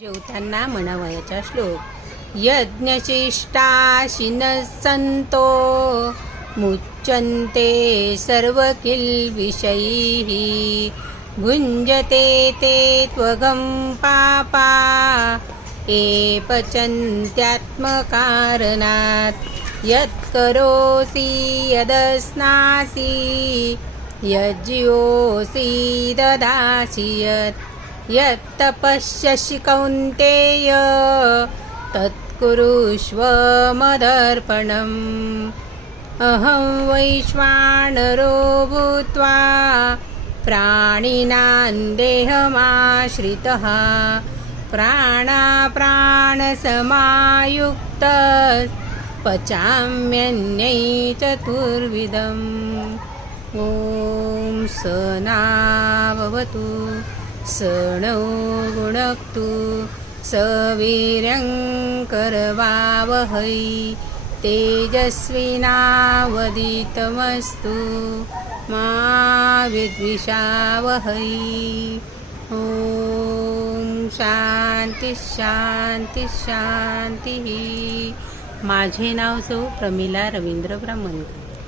जेवताना म्हणावयाचा श्लोक. यज्ञशिष्टाशिनः संतो मुच्यन्ते सर्व विषयी. भुञ्जते ते त्वगं पापा ये पचन्त्यात्मकारणात् यत्करोसि यदस्नासि यज्जियोऽसि ददासि यत्. यत्तपश्यसि कौन्तेय तत्कुरुष्व मदर्पणम् अहं वैश्वानरो भूत्वा प्राणिनां देहमाश्रितः। प्राणाप्राणसमायुक्त पचाम्यन्यै चतुर्विधम् ॐ सनावतु सणौ गुणक्तु सवीर्यङ्करवावहै तेजस्विनावदितमस्तु मा विद्विषावहै। ॐ शांती शांती शांती माझे नाव सौ प्रमिला रवींद्र ब्राह्मणकर।